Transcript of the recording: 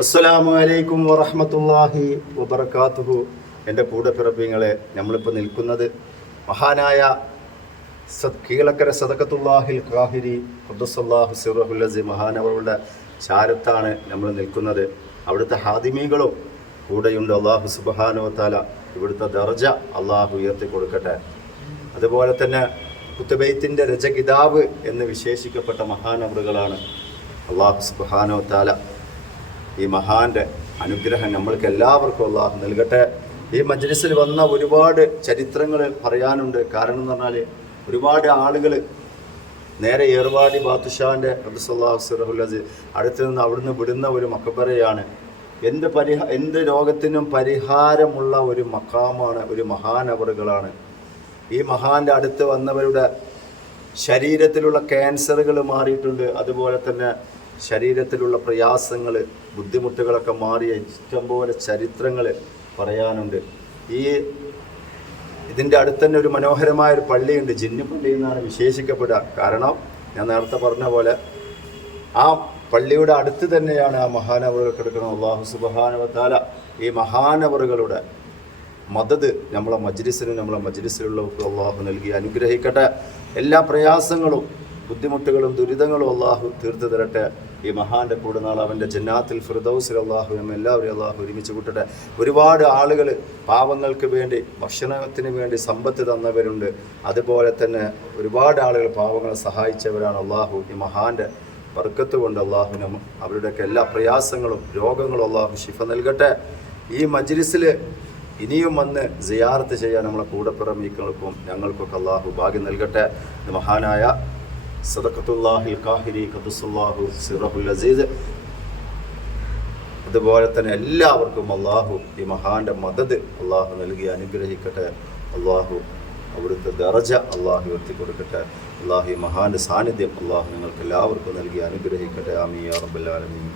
അസ്സലാമു അലൈക്കും വറഹമത്തല്ലാഹി വബറകാതുഹു. എന്റെ കൂടെ പിറപ്പിങ്ങളെ നമ്മളിപ്പോൾ നിൽക്കുന്നത് മഹാനായ സദ് കീളക്കര സദക്കത്തുല്ലാഹിൽ ഖാഹിരി അബ്ദുസല്ലാഹു സിറഹുല്ലസി മഹാനവറുടെ ചാരത്താണ് നമ്മൾ നിൽക്കുന്നത്. അവിടുത്തെ ഹാദിമികളും കൂടെയുണ്ട് അള്ളാഹു സുബഹാനോ താല ഇവിടുത്തെ ദർജ അള്ളാഹു ഉയർത്തി കൊടുക്കട്ടെ. അതുപോലെ തന്നെ കുത്തുബൈത്തിന്റെ രചകിതാവ് എന്ന് വിശേഷിക്കപ്പെട്ട മഹാനവറുകളാണ് അള്ളാഹു സുബഹാനോ താല ഈ മഹാന്റെ അനുഗ്രഹം നമ്മൾക്ക് എല്ലാവർക്കും അള്ളാഹു നൽകട്ടെ. ഈ മജ്ലിസിൽ വന്ന ഒരുപാട് ചരിത്രങ്ങൾ പറയാനുണ്ട്. കാരണം എന്ന് പറഞ്ഞാൽ ഒരുപാട് ആളുകൾ നേരെ ഏർവാടി ബാദുഷാന്റെ അബ്ദുസല്ലാഹുറഹുല്ലസ് അടുത്ത് നിന്ന് അവിടുന്ന് വിടുന്ന ഒരു മക്കബറയാണ് എന്ത് പരിഹാ എന്ത് രോഗത്തിനും പരിഹാരമുള്ള ഒരു മക്കാമാണ് ഒരു മഹാനവറുകളാണ്. ഈ മഹാന്റെ അടുത്ത് വന്നവരുടെ ശരീരത്തിലുള്ള ക്യാൻസറുകൾ മാറിയിട്ടുണ്ട്. അതുപോലെ തന്നെ ശരീരത്തിലുള്ള പ്രയാസങ്ങൾ ബുദ്ധിമുട്ടുകളൊക്കെ മാറിയ ഇഷ്ടം പോലെ ചരിത്രങ്ങൾ പറയാനുണ്ട്. ഈ ഇതിന്റെ അടുത്ത് തന്നെ ഒരു മനോഹരമായ ഒരു പള്ളിയുണ്ട്. ജിന്നു പള്ളി എന്നാണ് വിശേഷിക്കപ്പെടുക. കാരണം ഞാൻ നേരത്തെ പറഞ്ഞ പോലെ ആ പള്ളിയുടെ അടുത്ത് തന്നെയാണ് ആ മഹാനവറുകൾ കിടക്കുന്നത്. അള്ളാഹു സുബാനവത്താല ഈ മഹാനവറുകളുടെ മദത് നമ്മളെ മജ്ലിസിനും നമ്മളെ മജ്ലിസിലുള്ളവർക്ക് അള്ളാഹു നൽകി. അനുഗ്രഹിക്കട്ടെ. എല്ലാ പ്രയാസങ്ങളും ബുദ്ധിമുട്ടുകളും ദുരിതങ്ങളും അള്ളാഹു തീർത്തു തരട്ടെ. ഈ മഹാന്റെ കൂടെ അവന്റെ ജന്നാത്തിൽ ഫിർദൌസിൽ അള്ളാഹു നമ്മെ എല്ലാവരും അള്ളാഹു ഒരുമിച്ച് കൂട്ടട്ടെ. ഒരുപാട് ആളുകൾ പാവങ്ങൾക്ക് വേണ്ടി ഭക്ഷണത്തിന് വേണ്ടി സമ്പത്ത് തന്നവരുണ്ട്. അതുപോലെ തന്നെ ഒരുപാട് ആളുകൾ പാവങ്ങളെ സഹായിച്ചവരാണ് അള്ളാഹു ഈ മഹാന്റെ വർക്കത്ത് കൊണ്ട് അള്ളാഹുവിനെ അവരുടെയൊക്കെ എല്ലാ പ്രയാസങ്ങളും രോഗങ്ങളും അള്ളാഹു ശിഫ നൽകട്ടെ. ഈ മജ്ലിസിൽ ഇനിയും വന്ന് സിയാറത്ത് ചെയ്യാൻ നമ്മളെ കൂടെ പിറമീക്കൾക്കും ഞങ്ങൾക്കൊക്കെ അള്ളാഹു ഭാഗ്യം നൽകട്ടെ. മഹാനായ സദക്കത്തുല്ലാഹിൽ കാഹിരി ഖദുസുല്ലാഹു സിറഹുൽ അസീസ്. അതുപോലെ തന്നെ എല്ലാവർക്കും അള്ളാഹു ഈ മഹാന്റെ മദത് അള്ളാഹു നൽകി അനുഗ്രഹിക്കട്ടെ. അള്ളാഹു അവിടുത്തെ ദർജ അള്ളാഹു ഉയർത്തി കൊടുക്കട്ടെ. അള്ളാഹു മഹാന്റെ സാന്നിധ്യം അള്ളാഹു നിങ്ങൾക്ക് എല്ലാവർക്കും നൽകി അനുഗ്രഹിക്കട്ടെ. റബ്ബൽ ആലമീൻ.